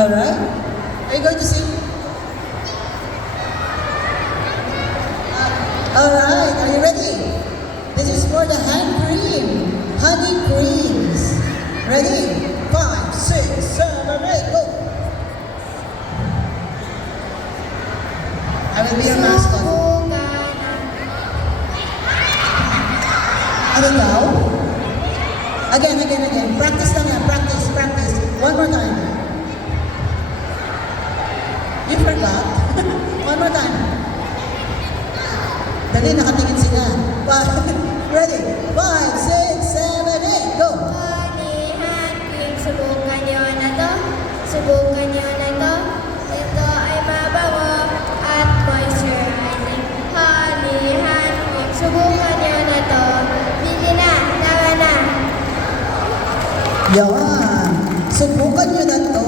Alright? Are you going to sing? Alright, are you ready? This is for the hand cream. Honey creams. Ready? 5, 6, 7, 8, go! I will be your mascot. Ano daw? Again. Practice lang yan. Practice. One more time. You forgot? One more time. Dali, nakatingin sila. Ready? 5, 6, 7, 8, go! Honey hand cream, subukan nyo na to. Subukan nyo na to. Ito ay mabango at moisturizing. Honey hand cream, subukan nyo na to. Bili na, tara na. Yan. Subukan nyo na to.